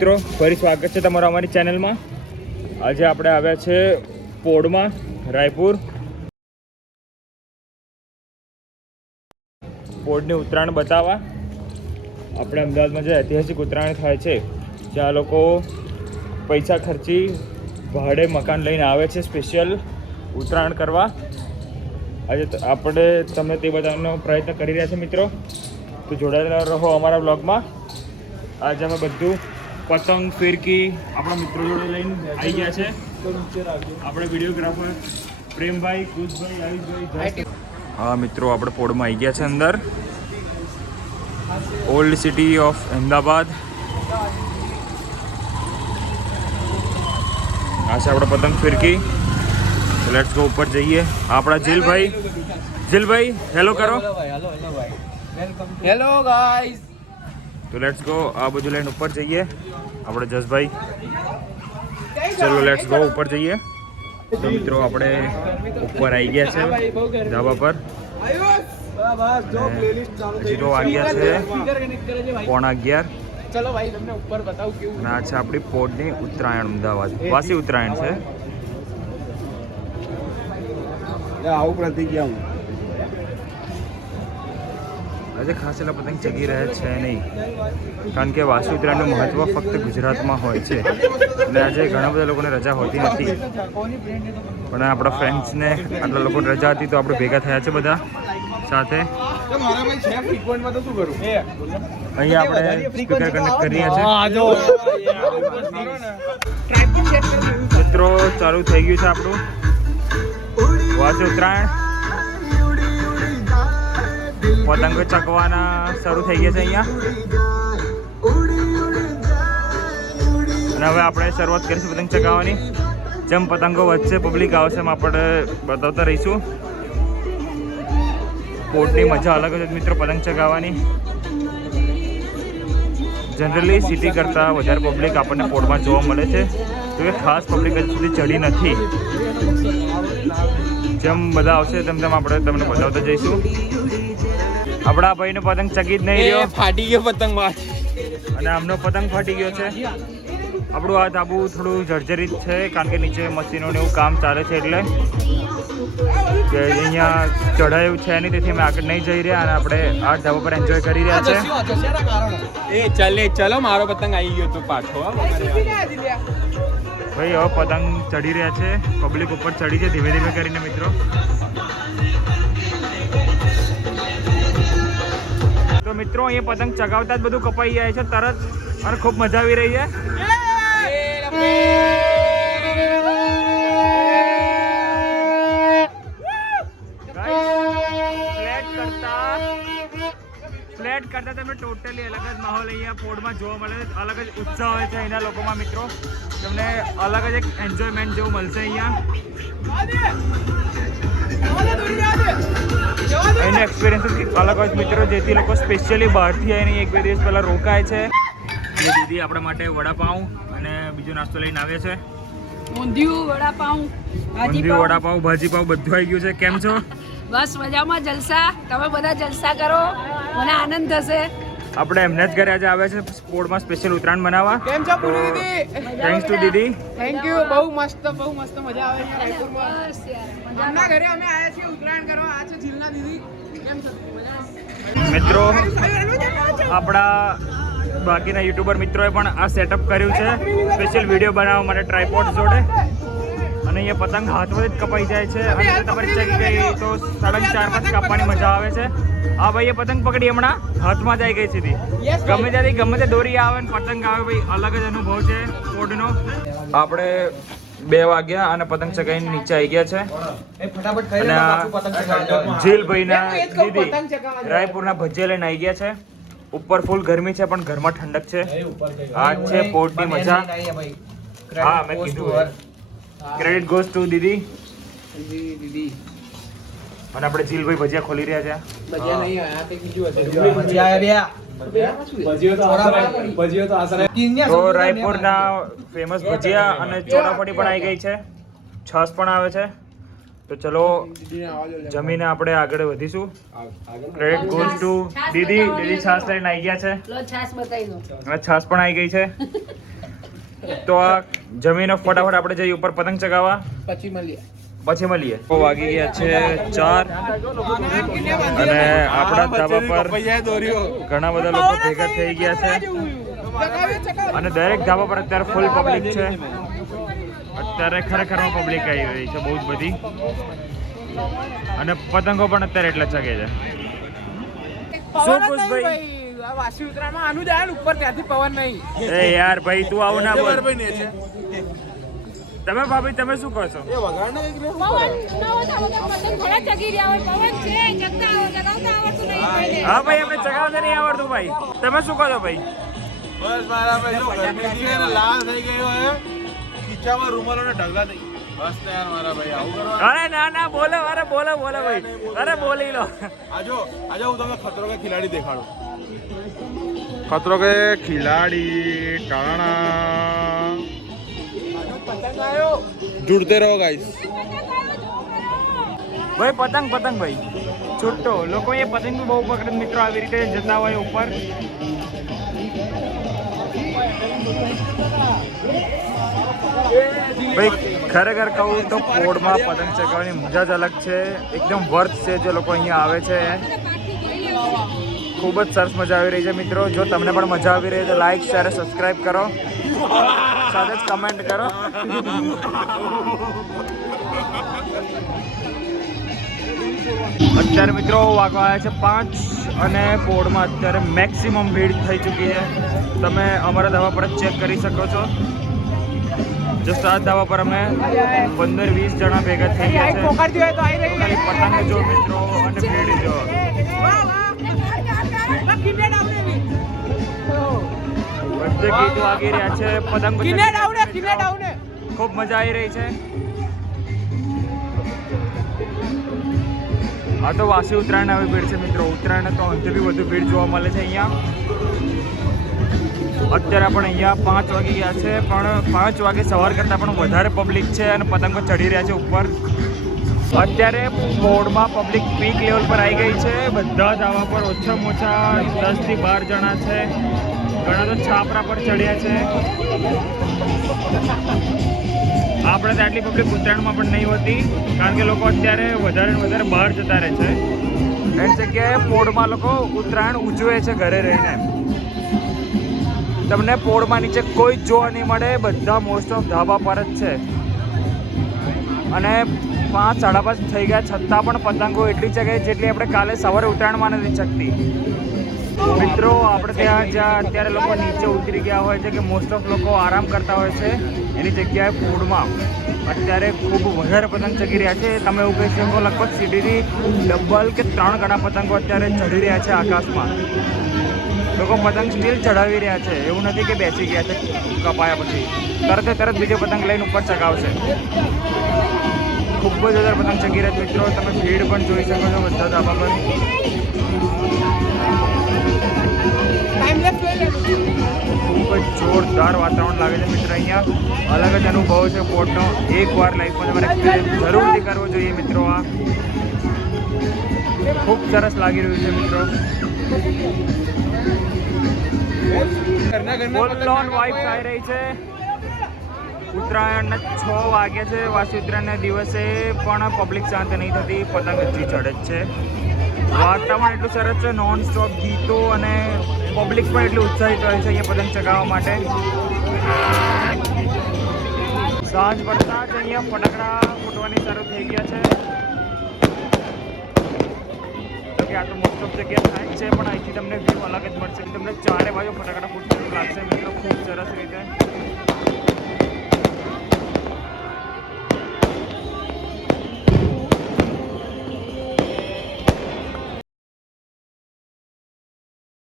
મિત્રો ફરી સ્વાગત છે તમારું અમારી ચેનલમાં. આજે આપણે આવ્યા છે પોળમાં રાયપુર. પોળની ઉત્તરાયણ બતાવવા. આપણે અમદાવાદમાં જે ઐતિહાસિક ઉત્તરાયણ થાય છે જ્યાં લોકો પૈસા ખર્ચી ભાડે મકાન લઈને આવે છે સ્પેશિયલ ઉત્તરાયણ કરવા. આજે આપણે તમને તે બતાવવાનો પ્રયત્ન કરી રહ્યા છે મિત્રો, તો જોડાયેલા રહો અમારા બ્લોગમાં. આજે અમે બધું પતંગ ફિરકી આપણા મિત્રો જોડે લઈને આવી ગયા છે. આપણે વિડીયોગ્રાફર પ્રેમભાઈ, કુશભાઈ, આયુષભાઈ. હા મિત્રો, આપણે પોળમાં આવી ગયા છે અંદર. Old city of Ahmedabad. આ છે આપણે પતંગ ફિરકી. લેટ્સ ગો, ઉપર જઈએ. આપણા જીલભાઈ હેલો કરો. Hello guys. તો લેટ્સ ગો, આ બધું લઈને ઉપર જઈએ. આપણે જસભાઈ, ચલો લેટ્સ ગો, ઉપર જઈએ. તો મિત્રો આપણે ઉપર આવી ગયા છે ધાબા પર. હજી તો વાગ્યા છે 11:15. ચલો ભાઈ તમને ઉપર બતાવું કેવું. અને આ છે આપણી પોળની ઉત્તરાયણ અમદાવાદ. વાસી ઉત્તરાયણ છે. આવું પ્રતિ ગયા હું આજે ખાસ એટલા પતંગ ચગી રહ્યા છે નહીં, કારણ કે વાસી ઉત્તરાયણનું મહત્ત્વ ફક્ત ગુજરાતમાં હોય છે અને આજે ઘણા બધા લોકોને રજા હોતી નથી. પણ આપણા ફ્રેન્ડ્સને આટલા લોકોને રજા હતી તો આપણે ભેગા થયા છે બધા સાથે. અહીંયા આપણે સ્પીકર કનેક્ટ કરી રહ્યા છે. મિત્રો ચાલુ થઈ ગયું છે આપણું વાસી ઉત્તરાયણ. પતંગો ચકવાના શરૂ થઈ ગયા છે અહીંયા. અને હવે આપણે શરૂઆત કરીશું પતંગ ચગાવવાની. જેમ પતંગો વચ્ચે પબ્લિક આવશે એમ આપણે બતાવતા રહીશું. પોળની મજા અલગ જ મિત્રો પતંગ ચગાવવાની. જનરલી સિટી કરતાં વધારે પબ્લિક આપણને પોળમાં જોવા મળે છે, તો એ ખાસ પબ્લિક હજી સુધી ચડી નથી. જેમ બધા આવશે તેમ આપણે તમને બતાવતા જઈશું. આપણા ભાઈનો પતંગ ચગી જ નહીં રહ્યો, ફાટી ગયો પતંગ માં. અને આમનો પતંગ ફાટી ગયો છે. આપણું આ ધાબુ થોડું જર્જરિત છે, કારણ કે નીચે મશીનોને એવું કામ ચાલે છે, એટલે કે અહીંયા ચઢાયું છે નહીં, તેથી અમે આગળ નહીં જઈ રહ્યા અને આપણે આ ધાબા પર એન્જોય કરી રહ્યા છે. ચલો મારો પતંગ આવી ગયો તો પાછો. ભાઈ હવે પતંગ ચડી રહ્યા છે, પબ્લિક ઉપર ચડી છે ધીમે ધીમે કરીને મિત્રો. તો મિત્રો અહીંયા પતંગ ચગાવતા જ બધું કપાઈ જાય છે તરત, અને ખૂબ મજા આવી રહી છે. ફ્લેટ કરતા તમને ટોટલી અલગ જ માહોલ અહીંયા પોળમાં જોવા મળે છે. અલગ જ ઉત્સાહ હોય છે અહીંના લોકોમાં મિત્રો. તમને અલગ જ એક એન્જોયમેન્ટ જેવું મળશે અહીંયા. અહીંનો એક્સપિરિયન્સ અલગ હોય મિત્રો, જેથી લોકો સ્પેશિયલી બહારથી આવીને 1-2 દિવસ પહેલાં રોકાય છે. એટલે દીદી આપણા માટે વડાપાઉં અને બીજો નાસ્તો લઈને આવે છે. ઊંધિયું, વડાપાઉં, ભાજી પાઉં બધું આવી ગયું છે. કેમ છો? બસ મજામાં, જલસા. તમે બધા જલસા કરો, મને આનંદ થશે. આપણે એમને જ ઘરે આજે આવ્યા છે પોળમાં સ્પેશિયલ ઉત્તરાયણ બનાવવા. કેમ છો પૂરી દીદી? થેન્ક્સ ટુ દીદી. Thank you. બહુ મસ્ત મજા આવે છે રાયપુરમાં. બસ યાર, આમના ઘરે અમે આવ્યા છીએ ઉત્તરાયણ કરવા. આ છે જીલના દીદી. કેમ છો? મિત્રો આપણા બાકીના યુટ્યુબર મિત્રોએ પણ આ સેટઅપ કર્યું છે સ્પેશિયલ વિડીયો બનાવવા માટે ટ્રાયપોડ જોડે. અને અહીંયા પતંગ હાથમાંથી જ કપાઈ જાય છે, અને તમારી ચગી ગઈ તો 4.5 કાપવાની મજા આવે છે. આ ભાઈએ પતંગ પકડી હમણાં હાથમાં જ આવી ગઈ સીધી. ગમે ત્યાંથી ગમે તે દોરી આવે ને પતંગ આવે, ભાઈ અલગ જ અનુભવ છે પોળનો. આપણે 2 વાગ્યા અને પતંગ ચગાવીને નીચે આવી ગયા છે. અને જીલભાઈના દીદી રાયપુરના ભજીયા લઈને આવી ગયા છે. ઉપર ફૂલ ગરમી છે પણ ઘરમાં ઠંડક છે. આ છે પોળની મજા. હા મેં કીધું. ક્રેડિટ ગોઝ ટુ દીદી. અને આપણે જીલભાઈ ભજીયા ખોલી રહ્યા છે. તો રાયપુરના ફેમસ ભજીયા અને ચોરાફળી પણ આવી ગઈ છે. છાશ પણ આવે છે. તો ચલો જમીને આપણે આગળ વધીશું. ક્રેડિટ ગોઝ ટુ દીદી. દીદી છાસ લઈને આવી ગયા છે. લો છાસ બતાવી દો. હવે છાસ પણ આવી ગઈ છે. તો આ જમીને ફટાફટ આપણે જઈએ ઉપર પતંગ ચગાવવા. પછી મળીએ. વાગી ગયા છે 4 અને આપણા ધાબા પર ઘણા બધા લોકો ભેગા થઈ ગયા છે અને દરેક ધાબા પર અત્યારે ફૂલ પબ્લિક છે. અત્યારે ખરેખરમાં પબ્લિક આવી રહી છે બહુ જ બધી અને પતંગો પણ અત્યારે એટલા ચગે છે. શું ખુશભાઈ? વાસી ઉત્તરાયણમાં આનું જાય ને ઉપર ત્યાંથી પવન નહીં. એ યાર ભાઈ તું આવું ના બોલ. તમે ભાભી તમે શું કહો છો? પવન ન હોતા વગર પતંગ થોડા ચગી રહ્યા હોય. પવન છે જગતા જગાવતા આવડતું નહીં કોઈને. હા ભાઈ અમને ચગાવતા નહીં આવડતું ભાઈ. તમે શું કહો છો ભાઈ? બસ મારા ભાઈ જો ગરમીથી હે ને લાલ થઈ ગયો હે ખીચામાં રૂમાલોને ઢગલા થઈ બસ ને યાર મારા ભાઈ આવું કરવા. અરે ના બોલો. અરે બોલો ભાઈ. અરે બોલી લો. આજો હું તમને ખતરો કે ખિલાડી દેખાડું. ખતરો કે ખિલાડી ટાણા जुड़ते रहो गाइस. ભાઈ પતંગ ભાઈ છૂટો લોકો એ પતંગ બહુ પકડે મિત્રો આવી રીતે જતા હોય ઉપર. ભાઈ ખરેખર કહું તો પોળમાં પતંગ ચગાવવાની મજા જ અલગ છે. એકદમ વર્થ છે જે લોકો અહીંયા આવે છે. ખૂબ જ સરસ મજા આવી રહી છે મિત્રો. જો તમને પણ મજા આવી રહી છે તો લાઈક શેર સબસ્ક્રાઈબ કરો, સાથે જ કમેન્ટ કરો. અત્યારે મિત્રો વાગવા આવ્યા છે 5 અને પોળમાં અત્યારે મેક્સિમમ ભીડ થઈ ચૂકી છે. તમે અમારા ધાબા પર જ ચેક કરી શકો છો. જસ્ટ આ ધાબા પર અમે 15-20 જણા ભેગા થઈ ગયા છે. ખાલી પતંગ જો મિત્રો અને ભીડ જો. બધે ગીત વાગી રહ્યા છે. પતંગ ખૂબ મજા આવી રહી છે. આ તો વાસી ઉત્તરાયણ આવી ભીડ છે મિત્રો. ઉત્તરાયણ તો અંતે બી વધુ ભીડ જોવા મળે છે અહીંયા. અત્યારે પણ અહીંયા 5 વાગી ગયા છે પણ 5 વાગે સવાર કરતાં પણ વધારે પબ્લિક છે અને પતંગો ચડી રહ્યા છે ઉપર. અત્યારે પોળમાં પબ્લિક પીક લેવલ પર આવી ગઈ છે. બધા જ આવા પર ઓછામાં ઓછા 10 થી 12 જણા છે. ઘણા તો છાપરા પર ચડ્યા છે. આપણે તો આટલી પબ્લિક ઉત્તરાયણમાં પણ નહીં હોતી કારણ કે લોકો અત્યારે વધારે ને વધારે બહાર જતા રહે છે. એ જગ્યાએ પોળમાં લોકો ઉત્તરાયણ ઉજવે છે ઘરે રહીને. તમને પોળમાં નીચે કોઈ જ જોવા નહીં મળે. બધા મોસ્ટ ઓફ ધાબા પર જ છે અને 5-5:30 થઈ ગયા છતાં પણ પતંગો એટલી જગ્યાએ જેટલી આપણે કાલે સવારે ઉત્તરાયણમાં નથી ચગતી. મિત્રો આપણે ત્યાં જ્યાં અત્યારે લોકો નીચે ઉતરી ગયા હોય છે કે મોસ્ટ ઓફ લોકો આરામ કરતા હોય છે એની જગ્યાએ પોળમાં અત્યારે ખૂબ વધારે પતંગ ચગી રહ્યા છે. તમે એવું કહી શકો લગભગ સીડીથી ડબલ કે 3 ગણા પતંગો અત્યારે ચડી રહ્યા છે આકાશમાં. લોકો પતંગ સ્ટીલ ચડાવી રહ્યા છે. એવું નથી કે બેસી ગયા છે કપાયા પછી. તરત બીજો પતંગ લઈને ઉપર ચગાવશે. ખૂબ જ વધારે પતંગ ચગી રહ્યા મિત્રો. તમે ભીડ પણ જોઈ શકો છો બધા ધાબા પર. ખૂબ જ જોરદાર વાતાવરણ લાગે છે મિત્રો. અહીંયા અલગ જ અનુભવ છે પોળનો. એકવાર લાઈફમાં તમારે એક્સપિરિયન્સ જરૂરથી કરવો જોઈએ મિત્રો. આ ખૂબ સરસ લાગી રહ્યું છે મિત્રો. ફૂલ ઓન વાઇબ્સ આવી રહી છે. ઉત્તરાયણના 6 વાગ્યા છે. વાસી ઉત્તરાયણના દિવસે પણ પબ્લિક શાંત નહીં થતી. પતંગ હજી ચડે જ છે. વાતાવરણ એટલું સરસ છે. નોન સ્ટોપ ગીતો અને પબ્લિક પણ એટલી ઉત્સાહિત હોય છે અહીંયા પતંગ ચગાવવા માટે. સાંજ પડતા જ અહીંયા ફટાકડા ફૂટવાની શરૂ થઈ ગયા છે. તો કે આ તો મોસ્ટ ઓફ જગ્યા થાય જ છે પણ અહીંથી તમને વ્યૂ અલગ જ મળશે. તમને ચારે બાજુ ફટાકડા ફૂટવાનું લાગશે મિત્રો. ખૂબ સરસ રીતે